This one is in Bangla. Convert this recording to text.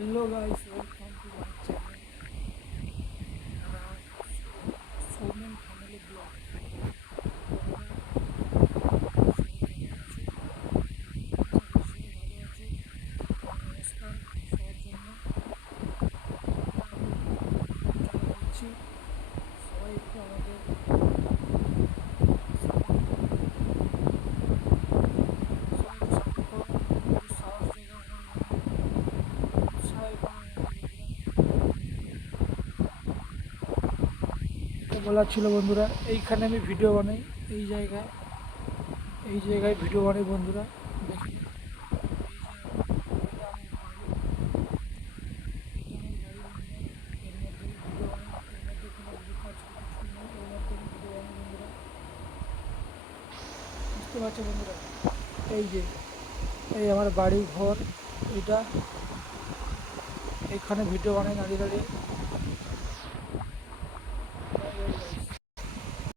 Hello guys, welcome to my channel Somen Family Blog. নমস্কার সবার জন্য দিচ্ছি সবাই একটু আমাদের বলার ছিল বন্ধুরা, এইখানে আমি ভিডিও বানাই, এই জায়গায় ভিডিও বানাই বন্ধুরা। দেখি বুঝতে পারছো বন্ধুরা, এই যে এই আমার বাড়ি ঘর, এটা এখানে ভিডিও বানাই দাঁড়িয়ে দাঁড়িয়ে।